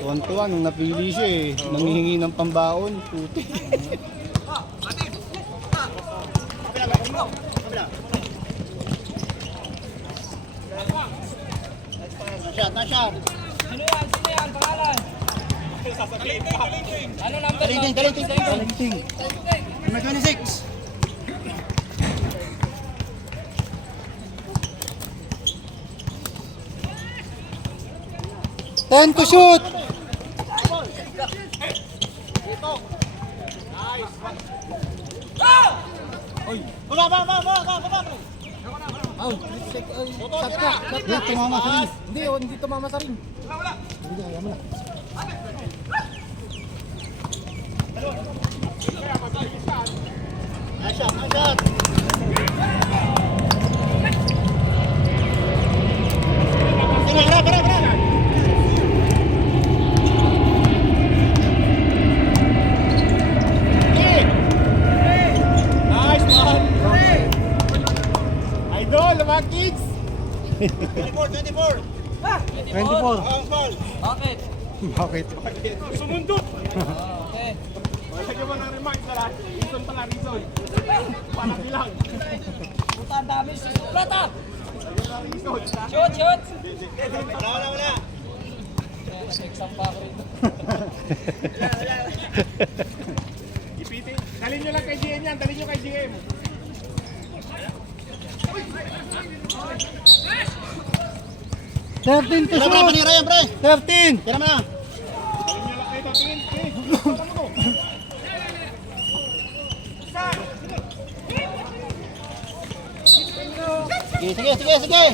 Tuwan-tuwa nung napili siya eh. Nanghihingi ng pambaon. Puti. Na-shot. Sino yan? Pangalan? Ano number? Galinting. Number 26. 10 to shoot. Hindi tumama sa ring. Hindi tumama sa ring. Hindi, ayaw mo na. Nice shot. Kids! 24! 24. Bakit? Bakit? Sumundot! Okay. Lagyan mo ng remark sa lahat. Reason pala, reason. Parang bilang. Puta, ang dami. Plata! Reason. Shoot! Wala. Exam pa ako rito. Ipitin. Dalhin nyo lang kay GM yan. Dalhin nyo kay GM. 13 to shoot. Panira yan, pre. 13. Tira mo na. Dalhin nyo lang kayo ito. Tingin. Sige.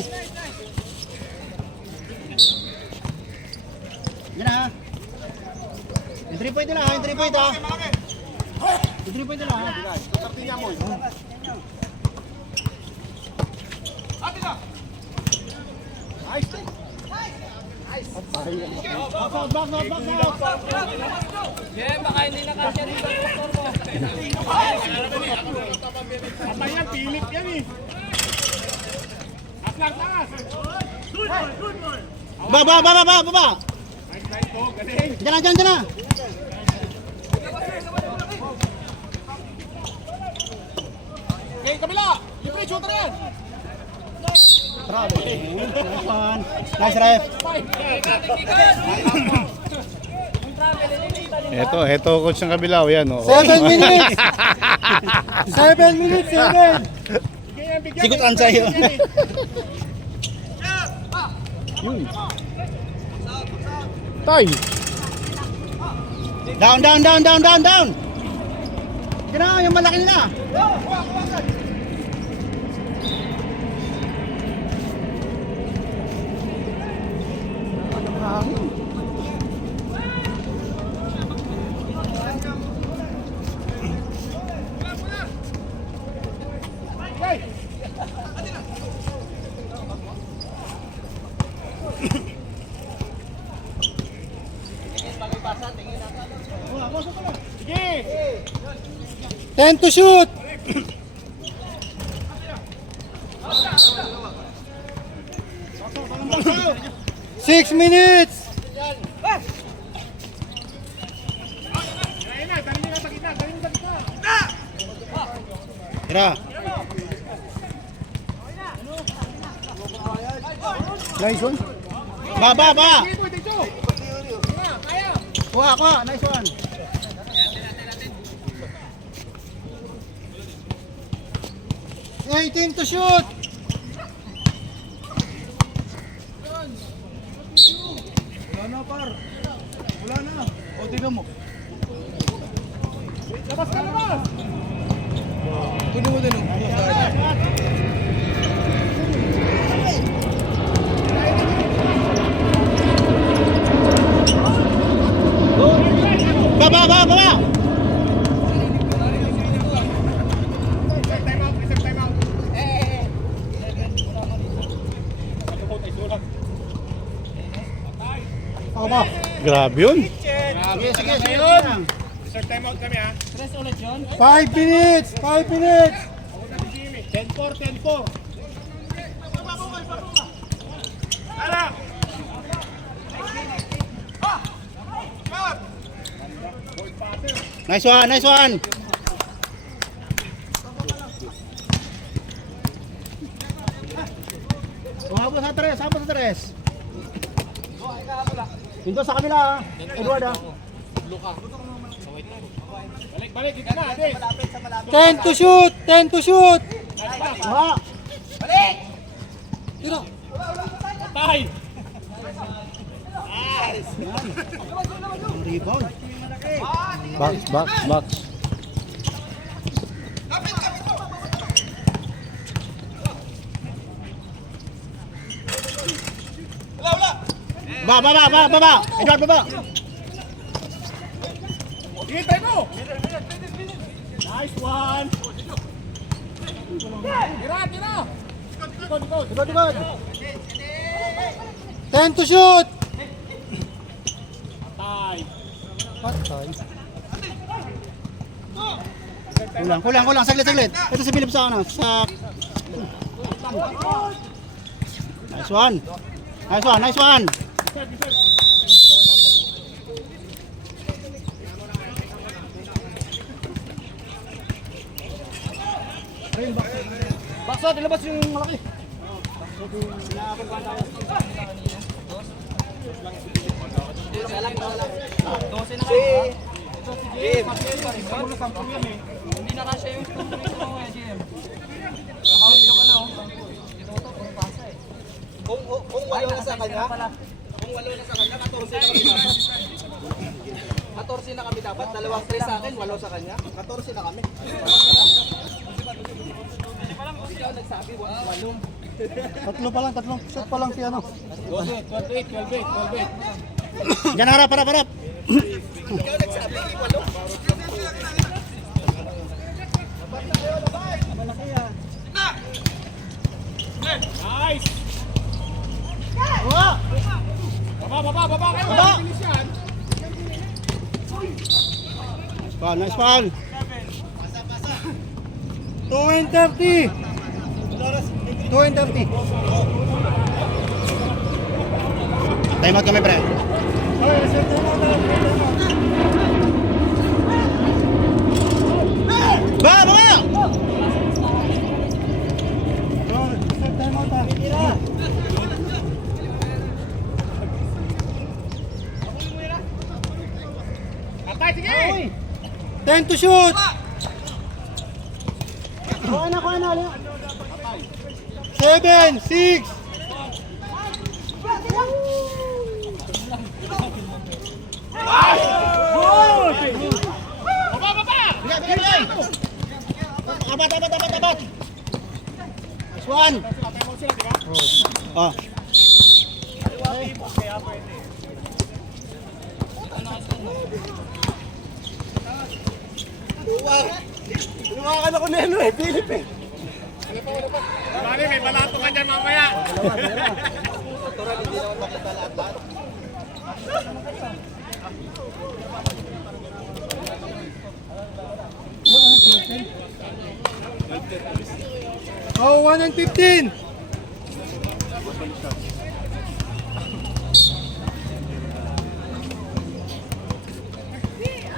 Yan ha. Yung 3 point nila ha. Yung 3 point ha. Yung 3 point nila ha. Sartin niya mo. Nice. Back. Yeah, baka hindi nakasya dito ang doktor mo. Patay yan, pilip yan eh. Taas. Baba. Nice po, galing. Diyan na. Okay, kabila. Yung free shooter yan. Nice ref. Ito coach ng Kabilao yan. 7 minutes. 7 minutes. Sigot ang sa'yo. Yun. Tay. Down. Yan na, yung malaki nila. Sige. 10 to shoot. 6 minutes. Ayun na, dali nyo sa gitna. Tira. Nice one. Ba. Kuha. Nice one. 18 to shoot. Wala na. O, tignan mo. Labas ka. Kunin mo din. Baba. Grabe yun. Sige. Start time out kami ha. 3 ulit yun. 5 minutes! 5 minutes! 10-4, 10-4. Ala! Nice one, nice one! Habol sa tres, habol sa tres. Dito sa kabila ha. Edward ha. Balik, dito na, Ade. 10 to shoot! 10 to shoot! Wala! Tira! Patay! Rebound. Box, box, box. Baba! Edward, baba! Hintay mo! Nice one! Tira! Likod! 10 to shoot! Patay! Kulang. Saglit. Ito si Philip sa ano. Nice one. Bakso, dilabas yung malaki. Hindi na kasya yung GM. Nakauto ka na oh. Ito pang pasa eh. Kung walo na sa kanya, 14 na kami dapat, dalawang 3 sa akin, 8 sa kanya. 14 na kami. Ikaw nagsabi, 8. Tatlo pa lang. Shoot pa lang si ano. 12-8. Diyan harap. Ikaw nagsabi, 8. Nice! Baba kayo! Finish yan! Nice foul. 2:30. 2:30. Time out kami, pre. Mga! Atay, sige! 10 to shoot! Kuha na. 7, 6. Tabat. Nice one. Oh. Lumakan ako na ano Philip eh. Mali, may balato ka dyan mamaya. Oh, 1:15.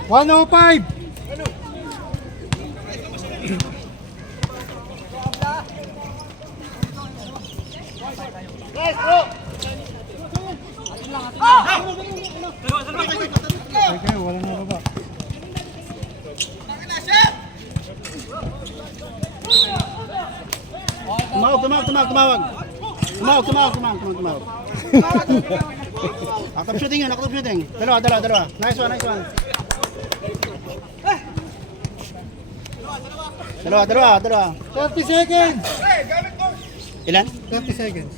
$105. Okay, wala na baba. Tumawag. Akap shooting. Dalawa. Nice one. Dalawa. 30 seconds. Ilan? 30 seconds.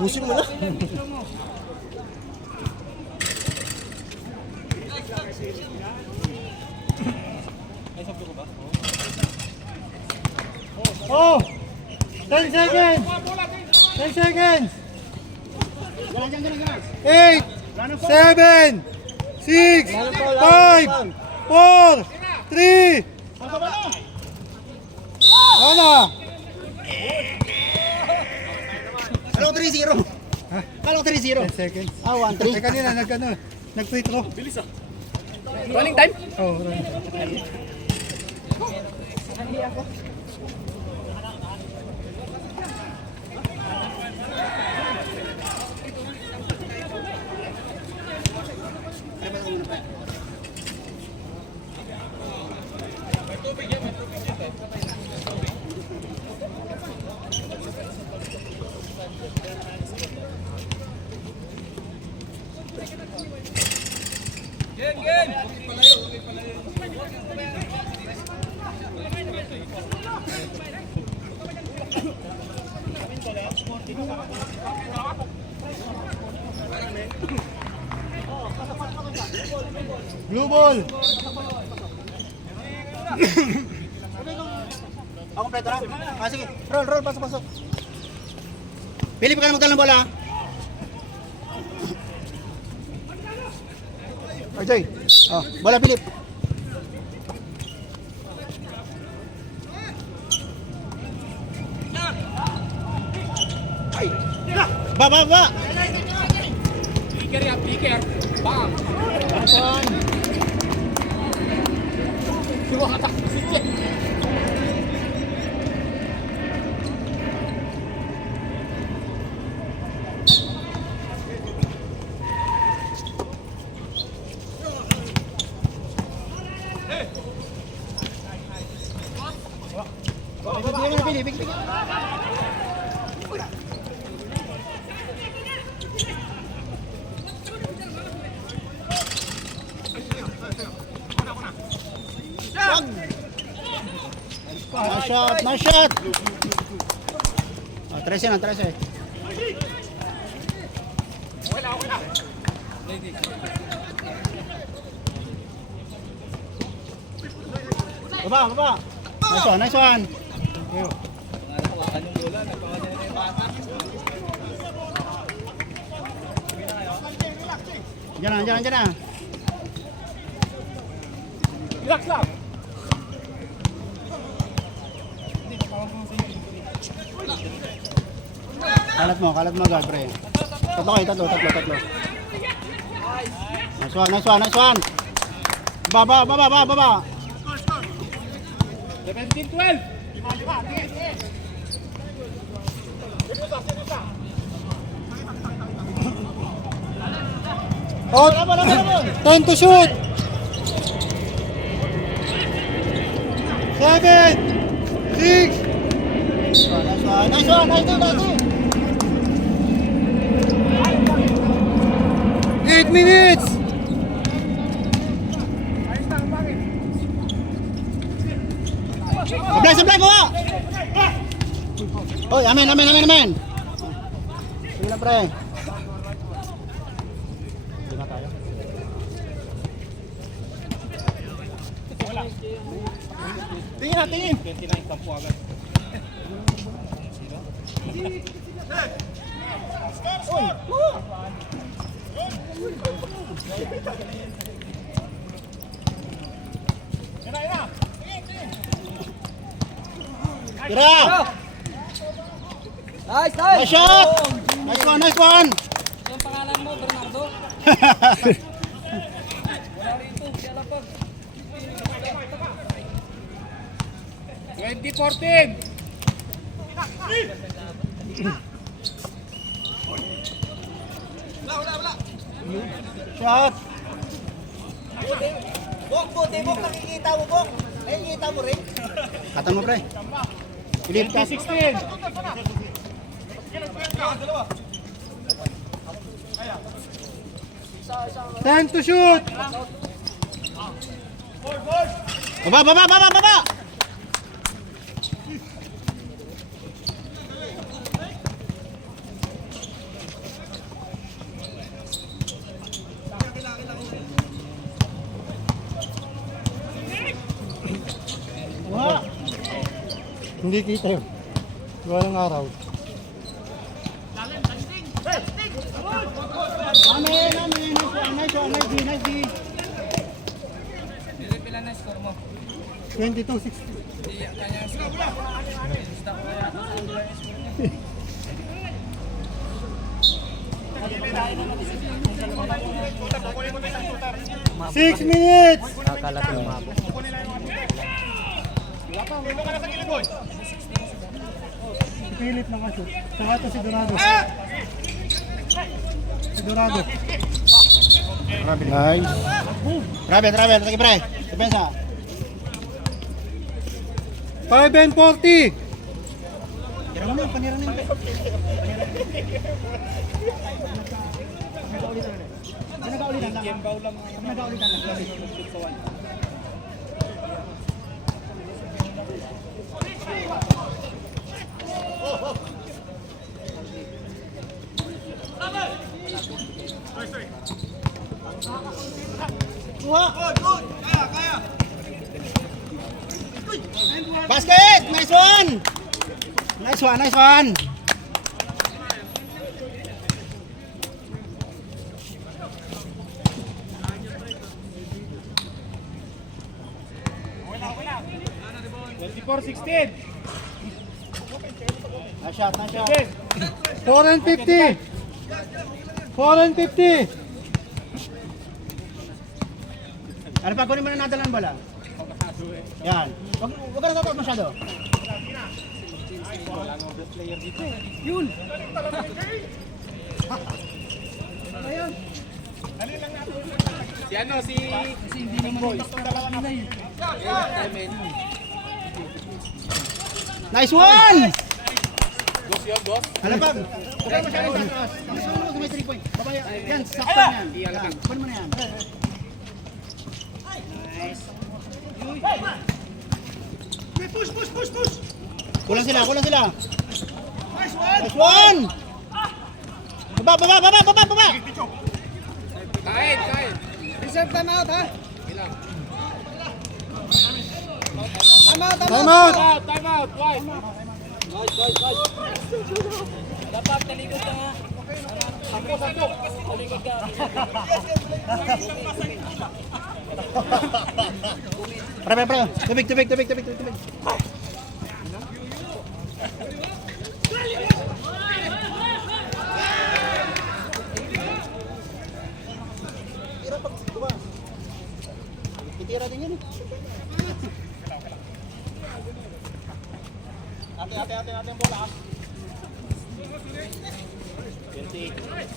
Busin mo na. Oh! 10 seconds! 10 seconds! 8, 7, 6, 5, 4, 3. Ano? Kala ko 3-0. Kala ko 3-0. 10 seconds. Ah, Eh 1-3. kanina nag-tweet ko. Running time? Oh, right. Blue ball. Ako kompleto na. Ah, sige. Roll, pasok. Philip, ka na magdala ng bola. RJ. Oh, bola Philip. Ay. Ba. Picker yan, picker. Bang! Asan? Suwa ka ta. Sige. Philip. Nice shot. Oh, 13 na. Baba. Nice one. Diyan na. Relax lang. Kalat mo agad, pre. Tatlo. Nice one. Baba. 17-12. Oh, 10 to shoot. 7, 6. Nice one. 8 minutes. Supply mo. Oy, amen. Sige lang, pre. Di ba tayo? Tingin. 29 kampo agad. Tira! Nice shot! Nice one! Yung pangalan mo, Bernardo? Wala rito, siya lang pag. 20-14. Shot! Bok, nakikita mo, Bok. Nakikita mo rin. Katan mo, pre. Philip, cut. 16. 10 to shoot. Baba! Hindi kita yun. Walang araw. Amen, amen. Nice one, nice D, nice D. Pila na score mo? 22-16. Iya, kanya score. Gusto ko kaya sa underline score niya. 6 minutes! Pilit na kasi. Saka ito si Dorado. Si Dorado. Nice. Travel, travel. Lagi pre. Depensa. 5 and 40. Tira mo na, panira na yun. Nagaulitan lang. Nagaulitan lang. Basket! Nice one! Nice one, nice one! Nice shot, nice shot. 4 and 50. 4 and 50. Ano pa, kunin mo na nadalang bola. Yan. Huwag ka natatakot masyado. Yun. Si ano, si hindi naman Nice one! Boss yun, boss. Ano pa? Huwag ka masyado tataas. Huwag may 3 point. Babaya. Yan, saktan yan. Yan. Kunin mo na yan. Kulang sila, kulang sila. Nice one! Baba, baba, baba, baba, baba! Kahit. Reserve time out, ha? Time out. Time out. Why? Dapat talikod ka nga. Talikod ka. Pre. Tubig. Itira din yun eh. Ate ang bola.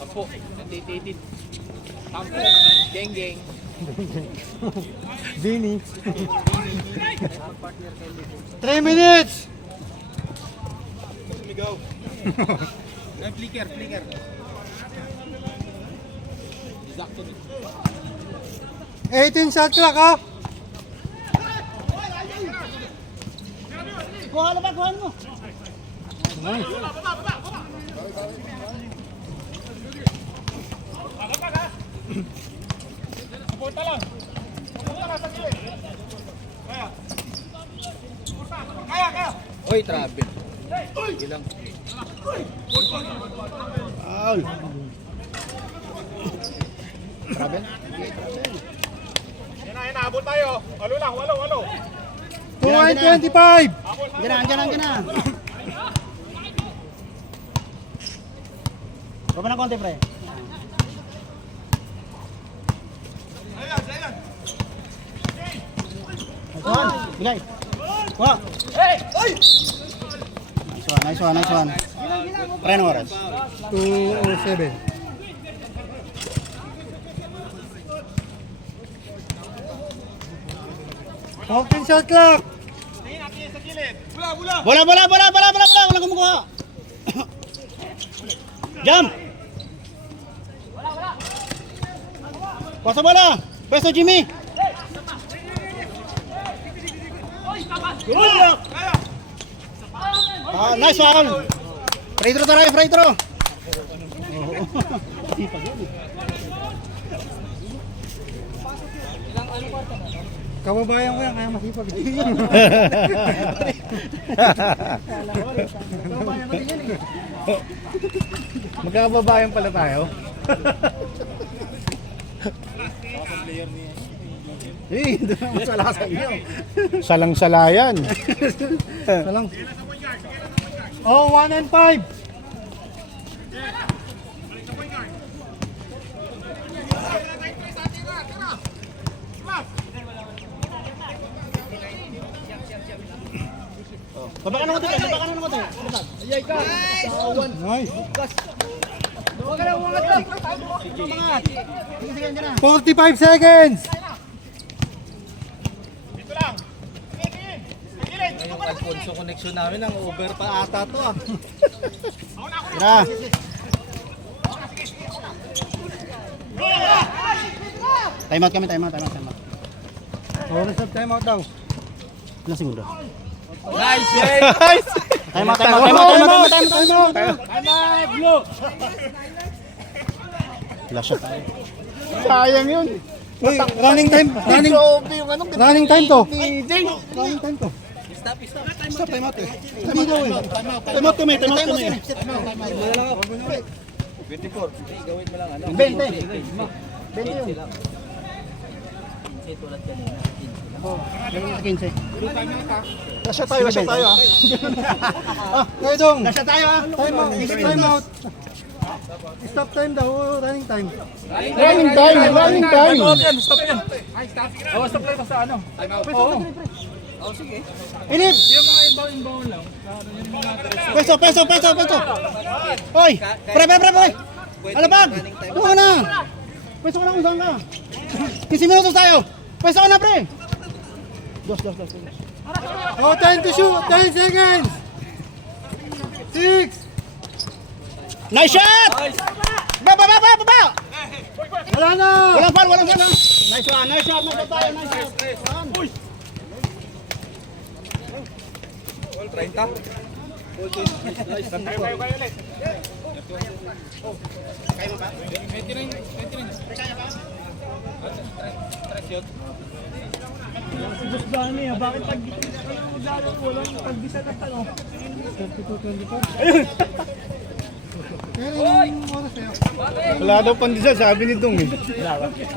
Apo, nandititid. Tampo, geng. Dini. 3 minutes. Flicker. 18 shot clock, ha? Kuha mo. Oy, travel. Ilang. Foul. Travel. Yan na, abot tayo. Walo lang, walo. 2 and 25. Andiyan na. Baba ng konti, pre. Bigay. Kuha. Nice one. Pre, no oras. 2:07. Fourteen shot clock. Bola. Walang kumukuha. Jump. Pasa bola. Peso Jimmy. Nice one. Free throw. Kababayan ko yan, kaya masipag. Magkakababayan pala tayo. Eh, hindi naman masala sa inyo. Salang-salayan. Salang. Oh, 1 and 5. Baba ka naman tayo, baba ka naman tayo. Ayay ka. Nice. Huwag ka lang, huwag ka lang. Umangat. Sige, sige, na. 45 seconds. Yung Alfonso connection namin, ang over pa ata to ah. Tira. Time out kami, time out. Oras of time out daw. Ilang segundo? Nice, Jay! Time out. Last shot tayo. Sayang yun. Uy, running time to. Running time to. Stop, time out eh. Time out kami. 24. Gawin mo lang ano. 20 yun. Tulad kanina. Gawin natin 15. Lasya tayo ah. Kayo dong. Nasa tayo ah. Time out. Stop time daw. Running time. Running time. Stop yan! Oh, stop lang sa ano? Time out. Oo. Oh, sige. Inip. Yung mga inbound lang. Peso. Hoy. Pre. Alabag. Tuwa na. Peso ka na kung saan ka. 15 minutos tayo. Peso ka na pre. Dos. Oh, time to shoot. 10 seconds. 6. Nice shot! Baba! Wala na! Walang foul. Nice shot. Nice shot. Uy! 32-24. Wala daw pandesal, sabi ni Dong eh.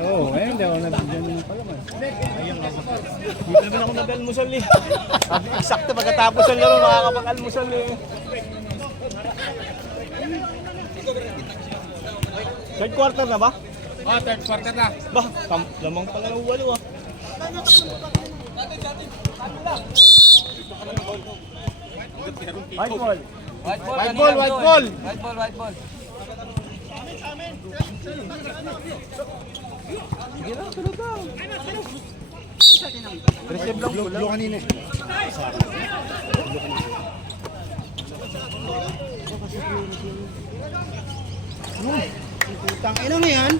Oo, ngayon hindi ako nabigyan ng palaman. Dito naman ako nag-almusal eh. Eksakto pagkatapos ng laro, makakapag-almusal eh. Third quarter na ba? Third quarter na. Ba, lamang pala ng walo ah. White ball. White ball. Blue kanina eh. Putang ina mo yan.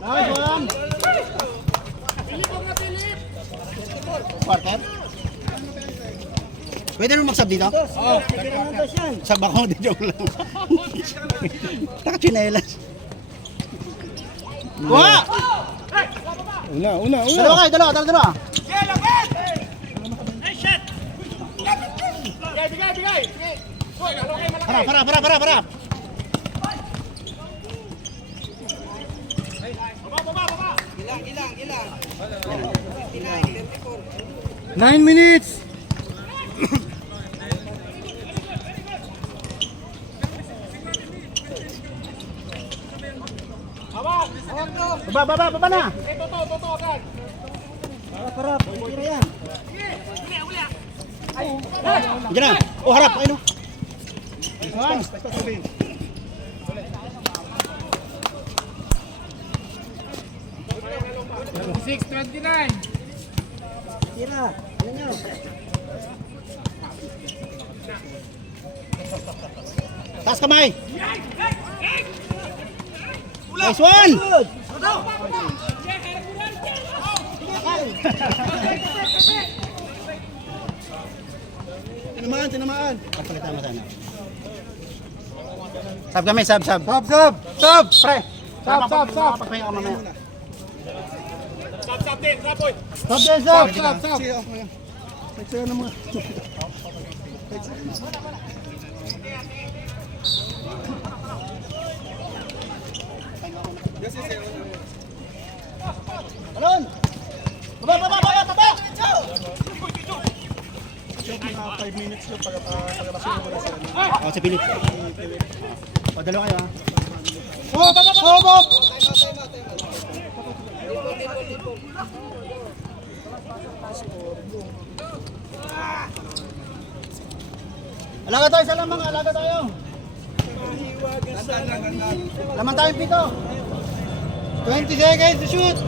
Nice one. Quarter? Pwede naman magsab dito? Oo. Sab ako, di joke lang. Taka-chinelas. Kuha! Una. Dalawa. Harap. Ilang. 9 minutes. Baba na. Harap. Tira yan. Diyan na. Oh, harap. Ayun. Nice. 6:29. Tira. Yan yun. Taas kamay. Nice one. Tinamaan. Pagpalitan mo sana. Sab kami, sab. Pre. Stop. Pagpahinga ka mamaya. Stop din, stop boy. Stop. Nagsayo na mga. Alon! Baba! Mga 5 minutes yung pagkakasyon mo na siya. Oh, si Philip. O, dalawa kayo ha. Hop! Alaga tayo sa lamang, alaga tayo. Laman tayo pito. 20 seconds to shoot!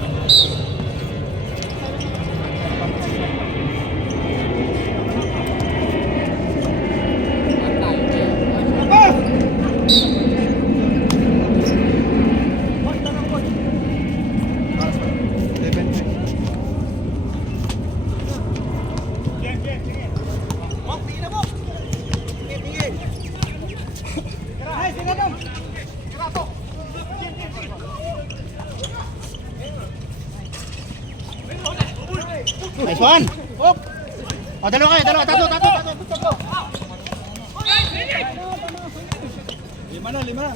Nice one. Hop. O, dalawa kayo, dalawa. Tatlo. Lima.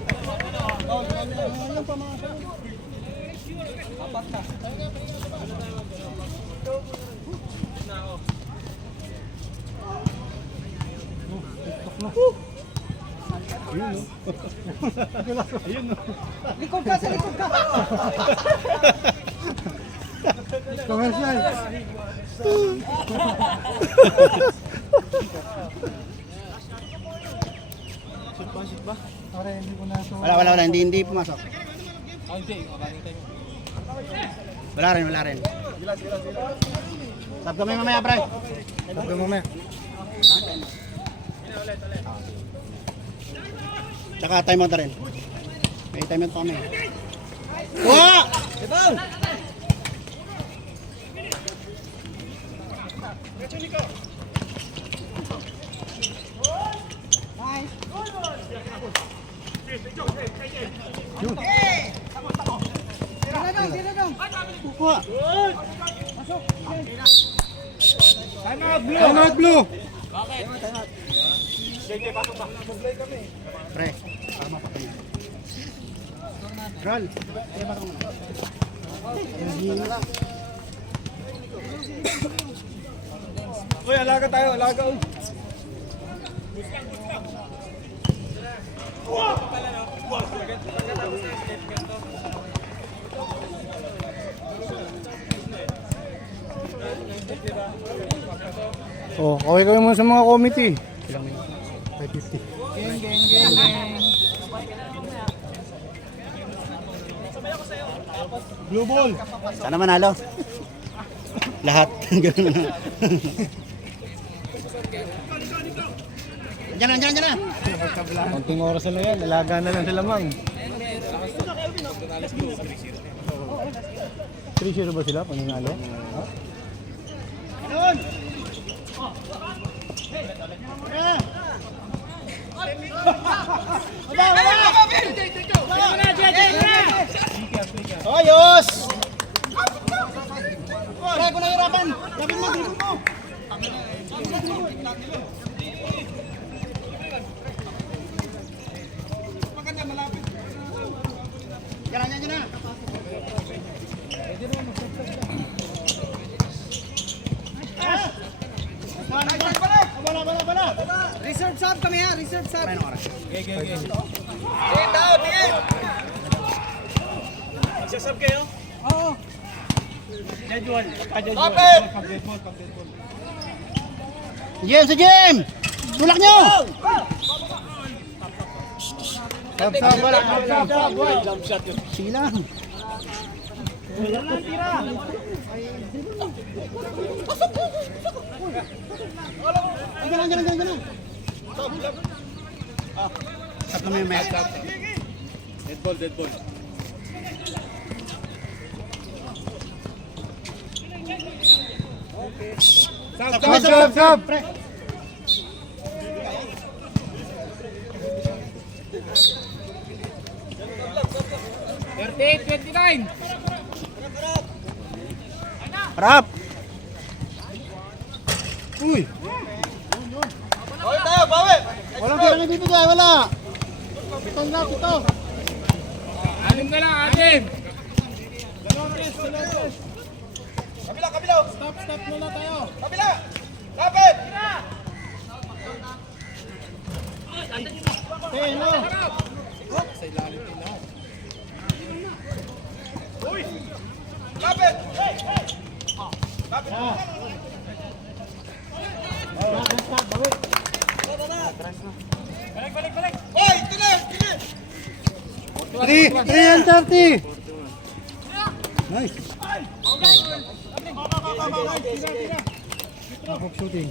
Likod ka. Commercial. Shoot ba? Pare, hindi ko na ito. Wala. Hindi pumasok. Wala rin. Stop kami mamaya, pre. Sabi mo, me. Tsaka time out na rin. May time out pa kami. Wah! Kuha. Time out, blue! Pre, para mapakaya. Roll. Uy, alaga tayo. Oh, okay kami muna sa mga committee. 550. Blue ball. Sana manalo. Lahat. Ganun na. Diyan na. Konting oras na lang yan. Alaga na lang sila, mang. 3-0 ba sila? Pananalo? Ganun. Ayos! Pre, kung nahirapan, dapat mo, dribble mo. Diyan na. Bala. Reserve sub kami ha, reserve sub. Anong oras? Magsasab kayo? Oo. Jim! Tulak nyo! Jump shot. Sige lang. Diyan. Stop kami yung match. Dead ball. Stop. Pre. 38-29. Harap. Uy. Bawi tayo, bawi! Walang pirang ibibigay, wala. Pitong na, pito. Anim na lang, anim. Kabila, kabila! Stop muna tayo. Kabila! Lapit! Hello. Lapit! Hoy! Tingin! Tingin! 3 and 30. Nice. Hawk shooting.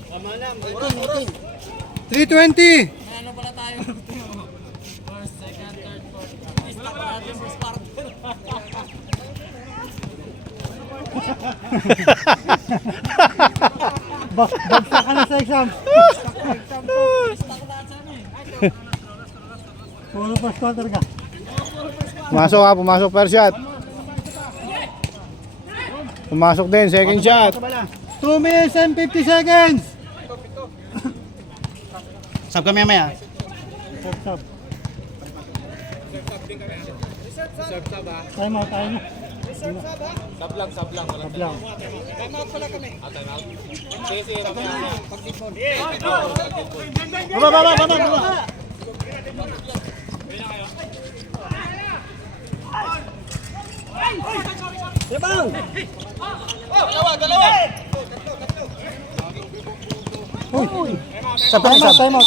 320. Ano pala tayo? First, second, third, fourth. Lista pa natin first part. Bagsak ka na sa exam. Lista ko lahat sa ano eh. Puro first quarter ka. Pumasok ha, pumasok per shot. Pumasok din, second shot. 2 minutes and 50 seconds. Sub kami mamaya. Sub. Time out, time out. Sab lang. Sub lang. Baba. Dalawa! Uy. Time out.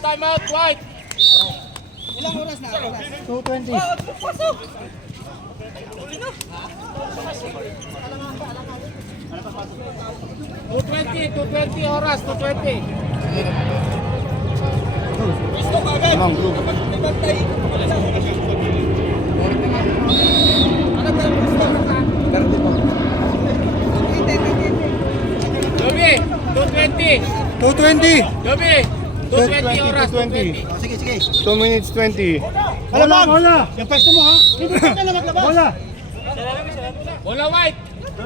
Time out, White. Ilang oras na? 220. $220 oras, $220. Gusto ka agad! Tamang group. Ibantay! Joby, 220. 220. Joby, 220 oras, 220. 220. Sige. 2 minutes 20. Bola. Yung pwesto mo ha. Hindi ka na maglabas. Bola. Bola, White.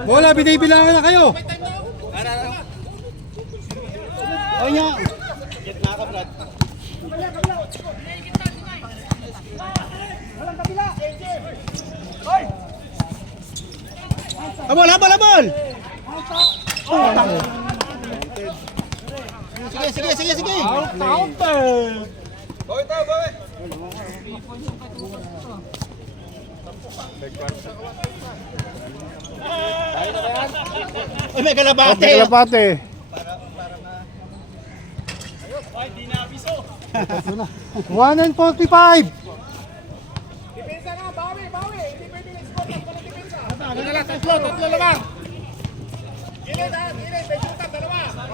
Bola, binibilangan na kayo. O niya. Habol. Sige. Bawi tayo, bawi! Ay, may Okay, kalabate. kalapate. One and 45. Ano na lang, tatlo lang.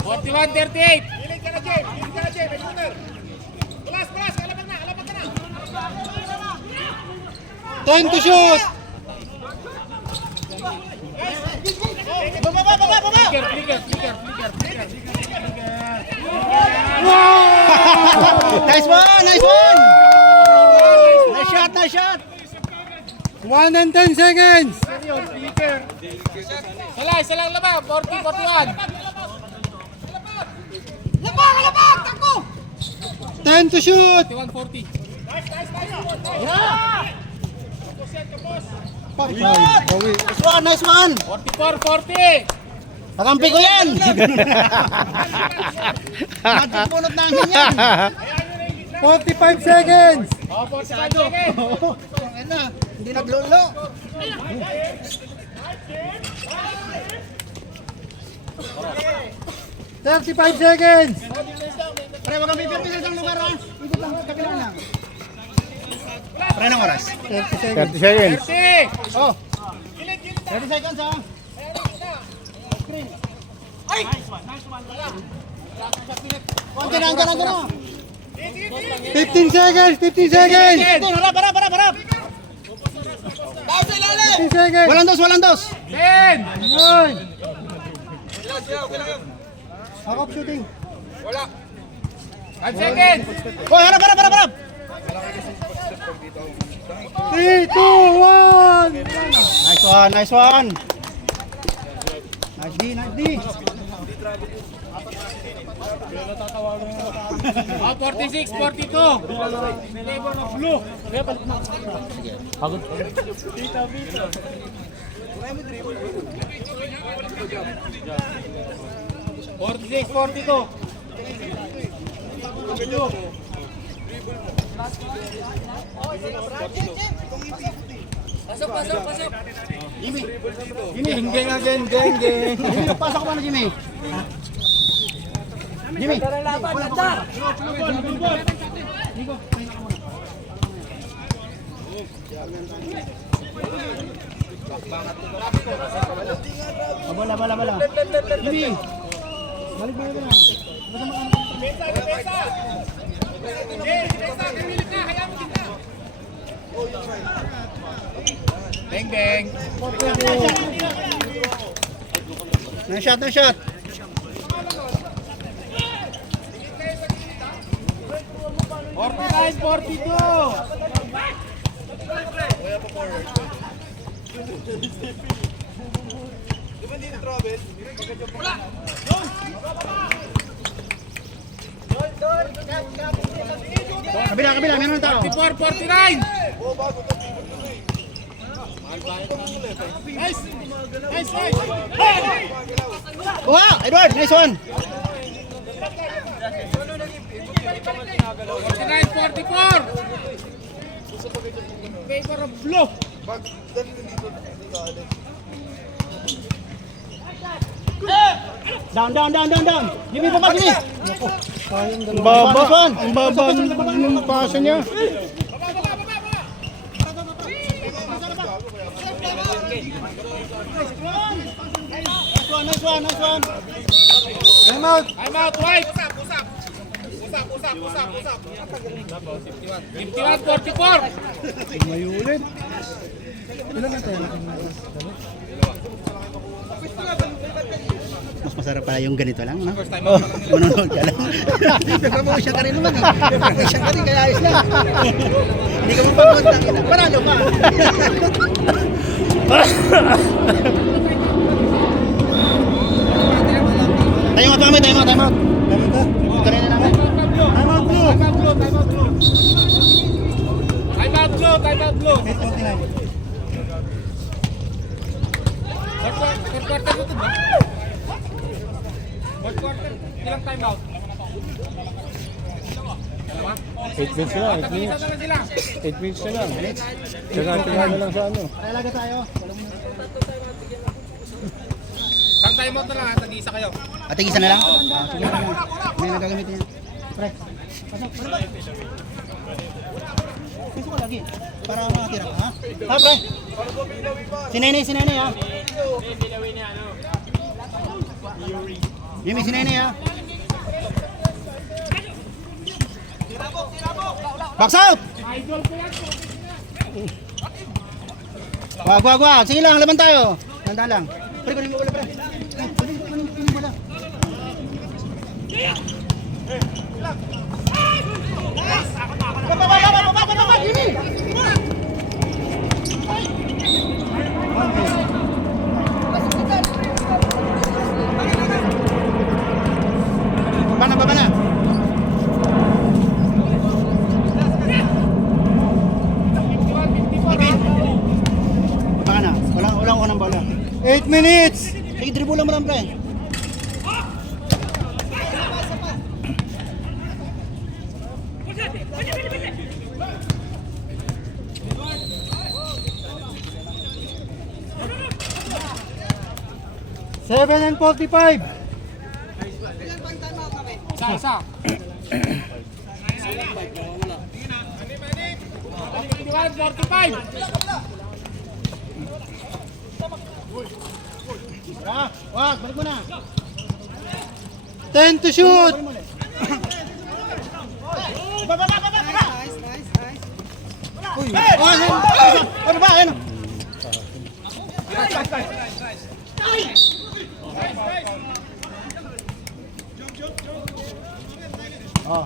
41-38. 10 to shoot. Flicker. Nice one. Nice shot. 1 and 10 seconds. Isa lang labang, 40-41. 10 to shoot. 41-40. Nice one. 44-40. Pakampi ko yan. Matik punot namin yan. 45 seconds. 45 seconds. Hindi naglolo. 35 seconds. Pre, wag kang pipirti sa isang lugar ha. Ikot lang, kabila na. Pre, ng oras? 30 seconds. 30 seconds. 30. Oh. 30 seconds ha. Andiyan na. 15 seconds. 15 seconds. Harap. Tao sa ilalim! 15 seconds. Walang dos. 10. 9. Kailangan. Hakop shooting. Wala. 5 seconds. Oh, harap. 3, 2, 1. one, nice one. Nice D, nice D. 46, 42. Flavor of blue. Pagod. 46, 42. Pasok, pasok, pasok. Jimmy, Geng, geng again, geng, geng. Jimmy, pasok ka na Jimmy. Jimmy. Tara laban, ganda. Bala. Jimmy. Balik. Geng, geng. Nice shot. 49, 42. Kabila, meron tao. 44, 49. Nice. Wow, Edward, nice one. 49, 44. Flavor of blue. Down. Jimmy, baba, Jimmy. Ang baba. Ang baba ng pasa niya. Nice one. Time out, white. 51, 44. May ulit. Mas masarap pala yung ganito lang, no? Manonood ka lang. Nagpapawisya ka rin naman, eh. Nagpapawisya ka rin, kaya ayos lang. Hindi ka mapagod ng ina. Paralo ka. Time out. Kanina namin. Time out blue. 8:49. Third quarter mo ito ba? Fourth quarter. Ilang time out? 8 minutes na lang. 8 Tag-isa na sila. 8 minutes na lang. Tsaga na lang sa ano. Talaga tayo. Pang time out na lang, tag-isa kayo. At isa na lang? Sige na. May nagagamitin yan. Pre, pasok. Gusto ko lagi. Para makatira ka, ha? Ha, pre? Si Nene, ha? Jimmy, si Nene, ha? Box out! Wag. Sige lang, laban tayo. Tandaan lang. Pre, kunin mo wala, pre. Kunin mo wala. Baba, Jimmy! Baba na. Baba na. Walang unang bola. 8 minutes! Sige, dribble lang mo lang, pre. Seven and 45. Isa. 45. Wag, balik mo na. 10 to shoot! Baba. Uy. Ano ba? Ano? Oh.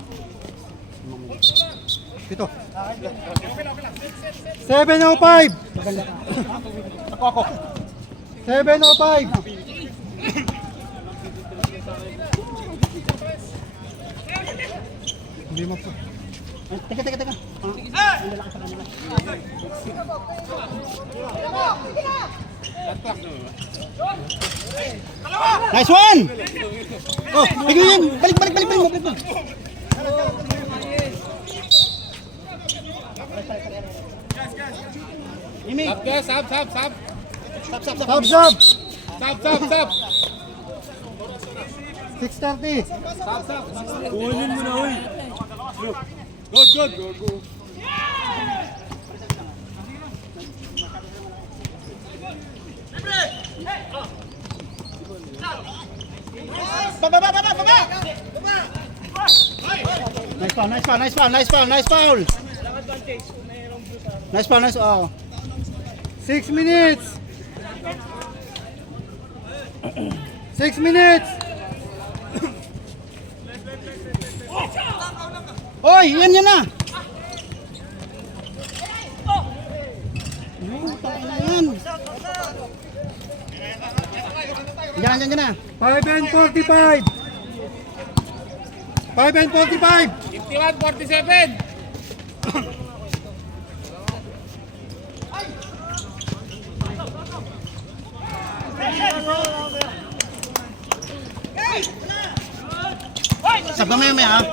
Pito. 7:05. Ako. 7:05. Hindi mo po. Teka. Nice one! Oh, bigyan. Balik. Imi. Sab guys, sab. Sub. Sab. 6:30. Sab. Kunin mo na, uy. Good. Baba. Nice foul. Oh. 6 minutes. 6 minutes. Oy, yan na. Yan. Yan na. 5:45. 5:45. 51-47. Sabang may ha.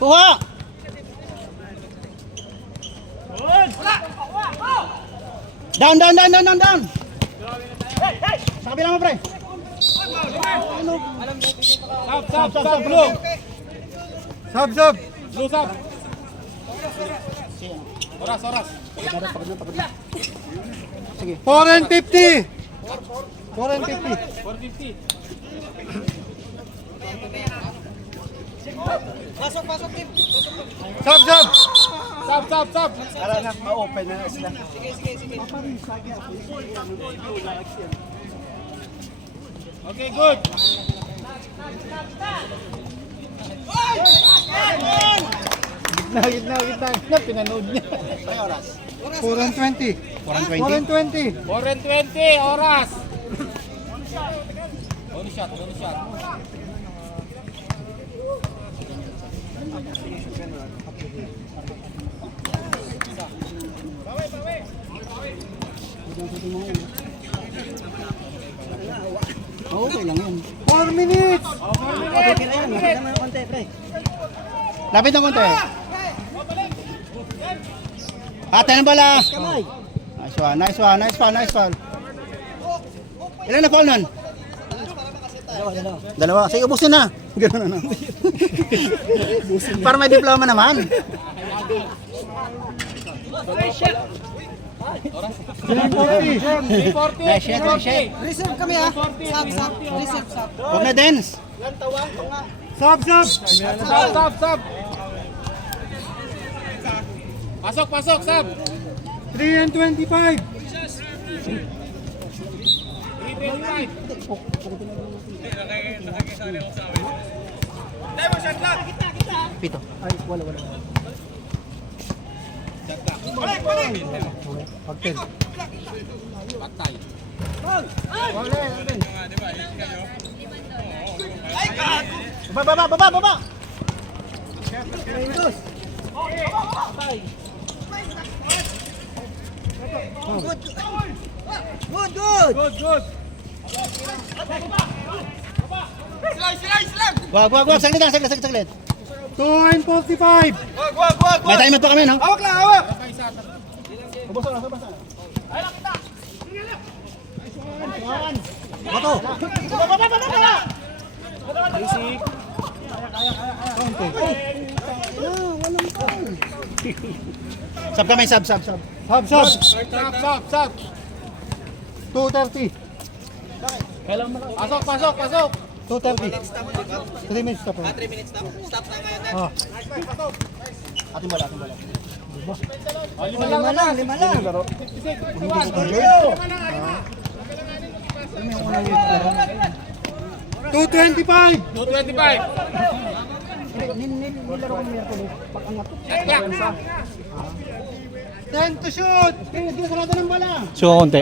Kuha. Down. Sa kabila mo, pre. Sab, blue. Sub. Blue sab. Oras. Sige. 4:50. 450. Pasok, Tim. Sub. Sab. Para na ma-open na sila. Sige. Okay, good. Gitna. Pinanood niya. 4:20. 420. 4:20. 420, oras. Bonus shot. Okay lang yan. 4 minutes. Lapit ng konti. Ate ng bala. Nice foul. Ilan na foul nun? Dalawa. Sige, ubusin na. Ganun na. Para may diploma naman. 3:40. 340. Nice shot. Reserve kami ha. Sub. Reserve, sub. Huwag na dance. Sub. Sab. Pasok, sab. 3:25. 325. Pito. Ay, wala. Pagtel. Patay. Baba. Good. Wag. Saglit. 2:45. May timer pa kami, no? Bato. Sab kami, sab. Sub. Sab. 2:30. Pasok. 2:30. 3 minutes na po. 3 minutes na. Stop na ngayon. Oh. Ating bala. Lima lang. 225. 225. Shot 10 to shoot. Okay, di sarado ng bala. So, konti.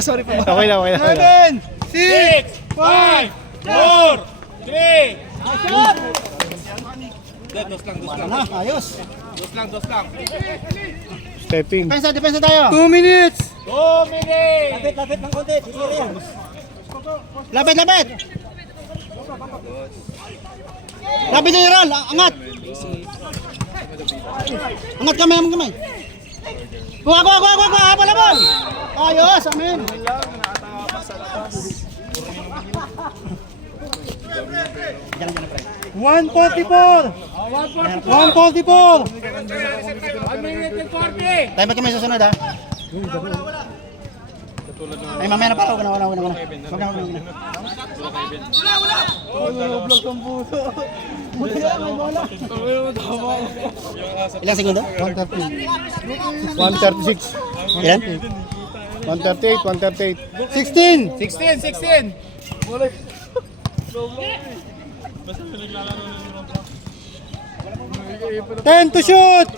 Sorry po. Okay lang, okay lang. 7, 6, 6, 5, 4, 3. Dos lang. Ah, ayos. Dos lang. Stepping. Depensa tayo. 2 minutes. 2 minutes. Lapit ng konti. Lapit. Lapit na Ral, angat. Angat kamay. Kuha. Habol. Ayos, amen. 144. 144. 1 minute and 40. Tayo magkamay susunod ha. Ay mamaya na para, wala. Ilang segundo? 136. Ilan? 138. 16. 10 to shoot.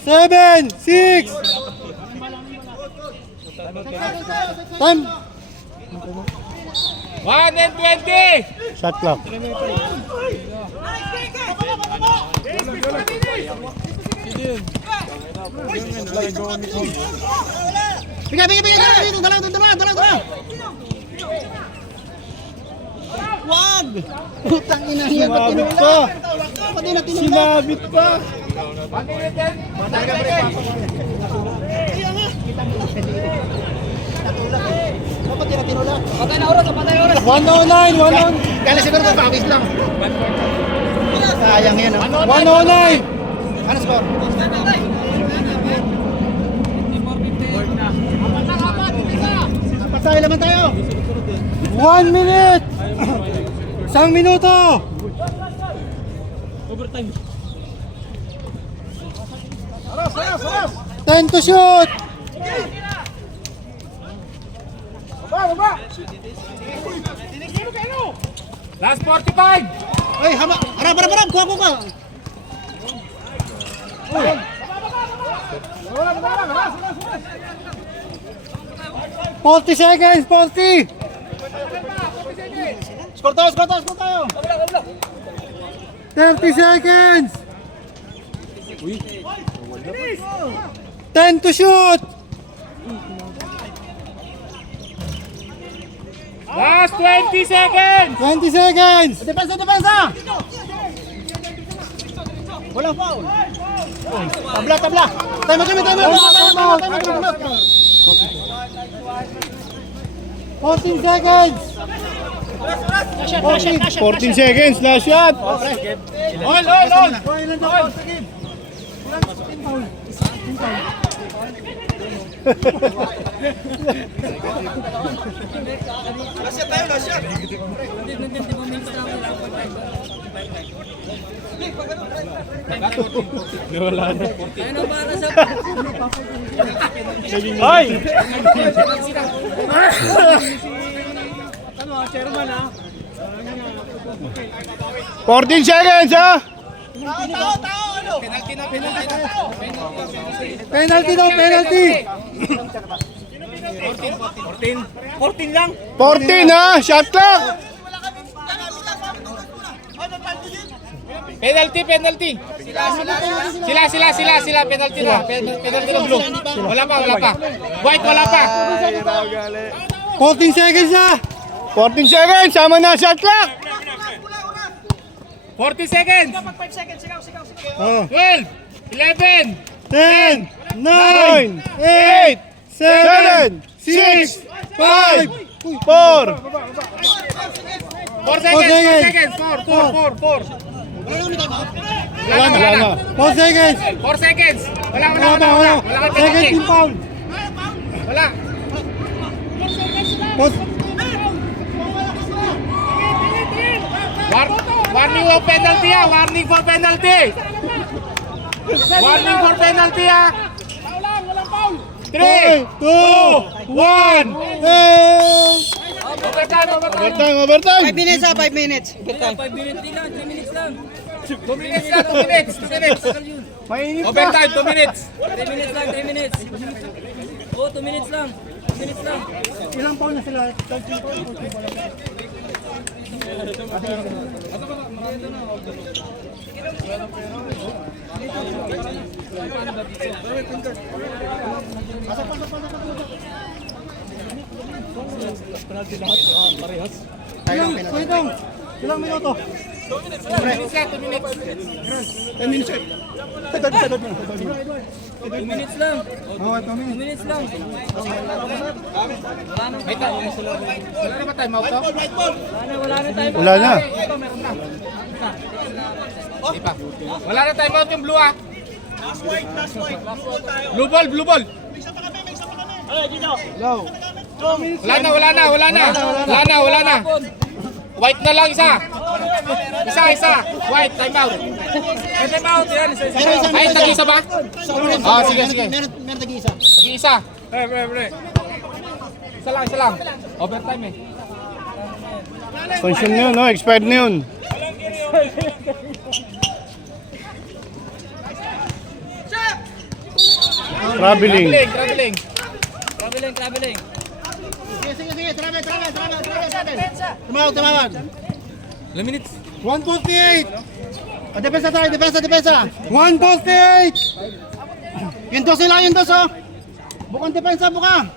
7, 6. Time. 1 and 20. Shot clock. Bigay. Dala. Wag! Putang ina niya, ba't Sinabit tinula? pa. Ba't di na tinula? Sinabit pa. 1 minute and 40 seconds. Ba't di na tinula? Patay na oras. 109. Kala siguro mapakabis lang. Sayang yun, 109. Ano score? Pasay naman tayo. 1 minute. 1 minuto. Overtime. 10 to shoot. Last 45. Ay, harap. Kuha. 40 seconds, 40! Score tayo! 30 seconds! 10 to shoot! Last 20 seconds. 20 seconds! Depensa! Walang foul! Tabla! Time out! 14 seconds! 14 seconds. Last shot. All. Nawala na. Ano para sa... Ay! Ano, chairman ha? 14 seconds, ha? Penalty daw, penalty! 14 lang. 14, ha? Shot clock! Penalty. Sila penalty na. Penalty na blue. Wala pa. White wala pa. 14 seconds na! 14 seconds, sama na shot clock! 40 seconds. 12, 11, 10, 9, 8, 7, 6, 5, 4, 4 seconds. 4. Wala na. 4 seconds! 4 seconds. Wala. Wala. Second team foul! Wala. Warning for penalty ah. Warning for penalty. Warning for penalty ah. 3, 2, 1. Overtime, overtime. Overtime. 5 minutes 5 minutes. 5 minutes lang, 3 minutes lang. 2 minutes lang, 2 minutes. 2 minutes. Mainit na. Overtime, 2 minutes. 3 minutes lang, 3 minutes. Oh, 2 minutes lang. 2 minutes lang. Ilang pound na sila? Ilang minuto? 2 minutes lang, 2 minutes. 10 minutes. 2 minutes lang. Oh, 2 2 minutes. minutes lang. May wala na ba time out to? Wala na tayo. Wala na. Ito, meron na. Di pa. Wala na time out yung blue ah. Blue ball, blue ball. Wala na, wala na, wala na. Wala na, wala na. White na lang isa. Isa. White, time out. May time out yan. Ay, tag-isa ba? Ah, sige. Meron tag-iisa. Tag-isa. Pre. Isa lang. Overtime eh. Consume na yun, no? Expired na yun. Traveling. Traveling. Traveling. Sige. Tumawag. Ilang minutes? 148. Depensa. 148. Yun to sila, oh. Bukang depensa, buka.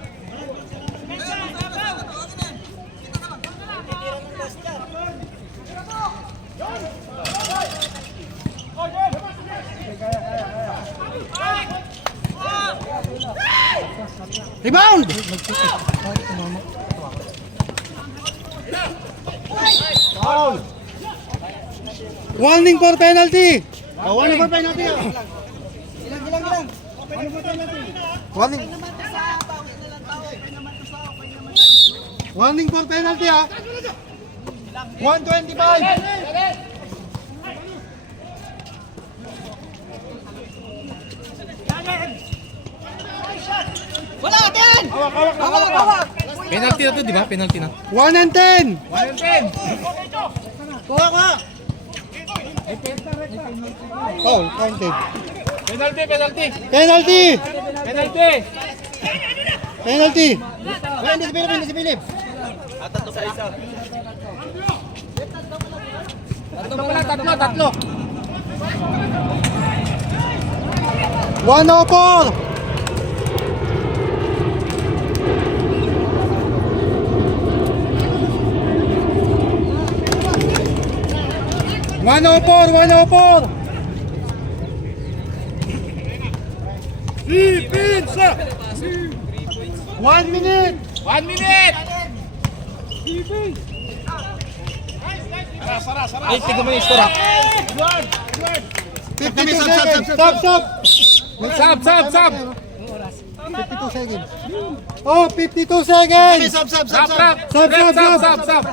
Rebound! Warning for penalty! Warning for penalty! Warning. Warning for penalty ah! 125! Wala din. Hawak! Penalty na to, di ba? Penalty na. 1 and 10! 1 and 10. Kuha! Foul, counted. Penalty. Penalty! Penalty. Hindi si Philip. Tatlo. 104! 104! Depensa! 1 minute! 1 minute. Ay, tignan mo yung score ah. 52 seconds! Stop! Sab. 52 seconds. Oh, 52 seconds! Sab. Sab.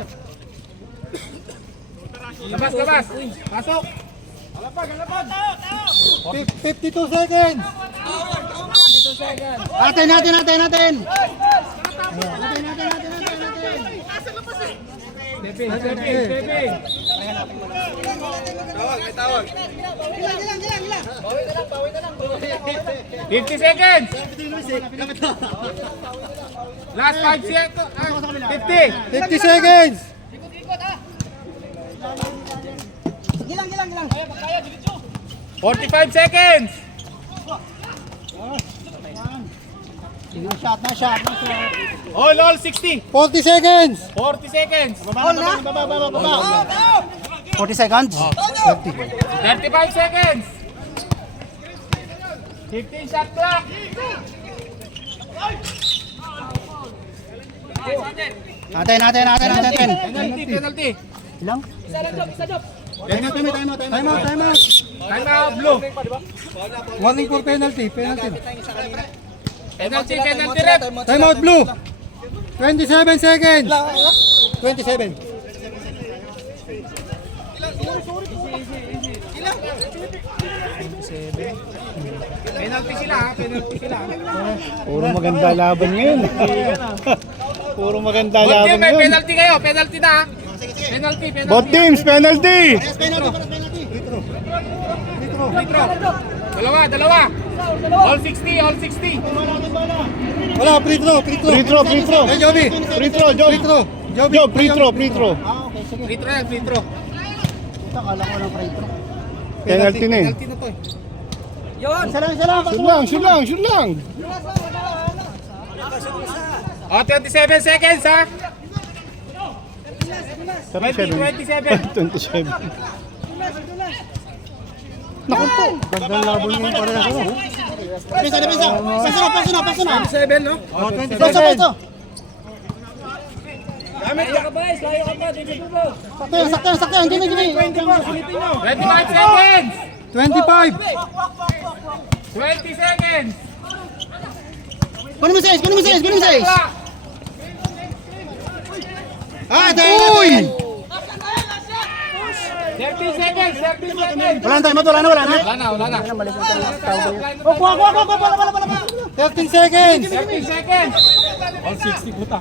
Labas. Pasok. 52 seconds! Natin! Stepping. Tawag. 50 seconds. Last 5 seconds. 50. 50 seconds! Gilang. 45 seconds. Na shot. All 60. 40 seconds! 40 seconds. Baba. 40 seconds? 35 seconds. 15 shot clock. Natin. Penalty. Ilang? Time out. Time out, blue. Warning for penalty. Penalty red. Time out, blue. 27 seconds. 27. Penalty sila ha, penalty sila. Puro maganda laban ngayon. Puro maganda Both laban team, may ngayon. penalty kayo, penalty na ha. Penalty, penalty. Both teams, penalty! Litro. Dalawa. All 60, all 60. Wala, free throw. Free throw. Hey, Joby. Free throw, Job. Job, free throw. Litro yan, litro. Kala ko lang free throw. Penalty na eh. Penalty na to eh. Yun! Isa lang. Shoot lang. Oh, 27 seconds ha. 27. 27. Naku po. Gandang laban yung parehas ano. Peso na. 27 no? Oh, 27. Layo ka ba? Layo ka ba? Dito bro! Sakyan. Hindi. 25 seconds. 25. 20 seconds. Kunin mo 6. Ah, Uy! 30 seconds. Wala na. Wala na. Oh, kuha. 13 seconds. 30 seconds. All 60 puta.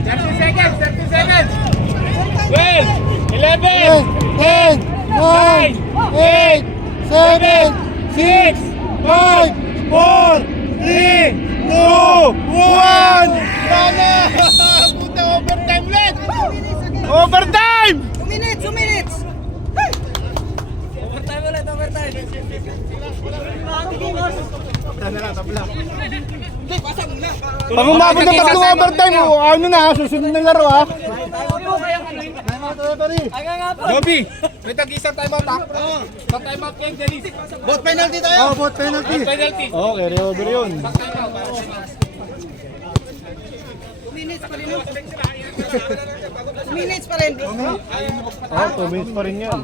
30 seconds. 12, 11, 10, 9, 8, 7, 6, 5, 4, 3, 2, 1. Puta, overtime ulit! Overtime! 2 minutes! Overtime ulit, overtime! Pag umabot ng tatlong overtime, ano na, susunod na laro ha. Aga nga po! Joby, may tag-isang timeout ha? Sa timeout kayo, Dennis. Both penalty tayo. Oh, both penalty. Penalty. Oo, carry over yun. 2 minutes pa rin. 2 minutes pa rin. Oo, 2 minutes pa rin yan.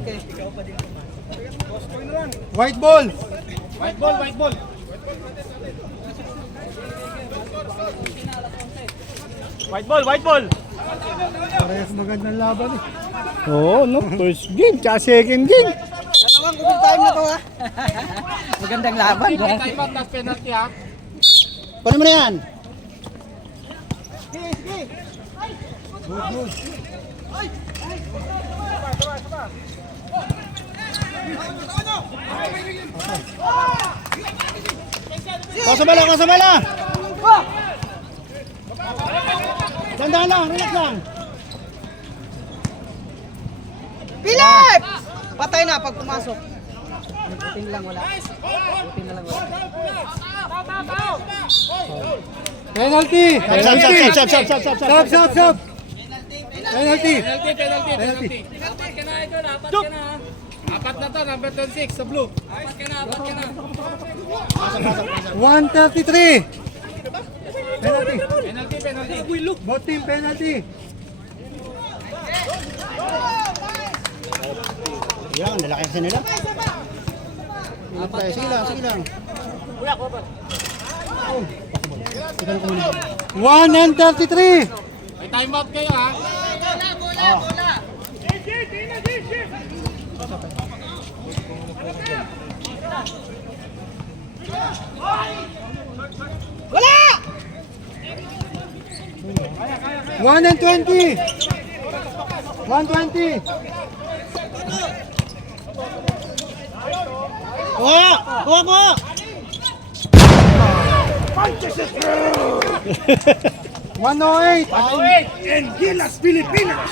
White ball. White ball. Parehas magandang laban eh. Oo, no? First game, tsaka second game. Dalawang overtime na to ha. Magandang laban! May timeout na penalty ha? Kunin mo na yan. Kasa bala. Dandahan lang, relax lang. Philip! Patay na pag pumasok. Buting lang wala. Penalty. Stop. Penalty. Penalty. Apat ka na ito, apat ka na! Apat na to, number 26 sa blue. Apat ka na! 133. Penalty. Penalty. Both team penalty. Yan, lalaki kasi nila. Sige lang. 133. May timeout kayo ha? Wala! 120. 120. Kuha. 108. 108. And Gilas, Pilipinas.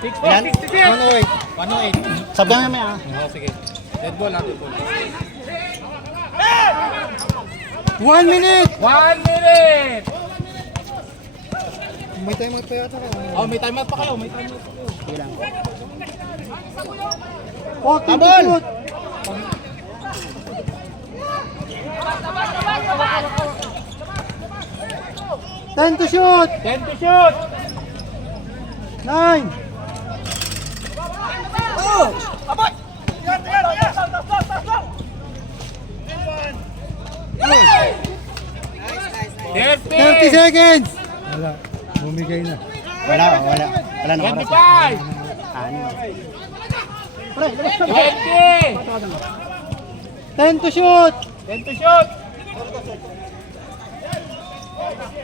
66. 108. Sabi nga may ah. Oh, sige. Dead ball ha, dead ball. 1 minute. 1 minute. May time pa yata ka. Oh, may timeout pa kayo. Sige lang. Oh, tabon. 10 to shoot. 10 to shoot. 9. Yes, 30 seconds. Wala. Bumigay na. Wala na oras. 25. Ano? 20. 10 to shoot. 10 to shoot.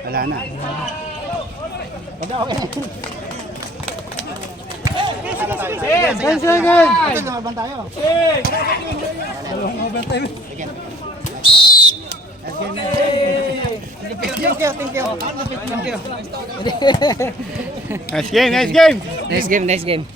Wala na. Wala, okay. 10 seconds. Ito, naman tayo. Dalawang overtime. Again. Thank you. Nice game, nice game. Nice game, nice game.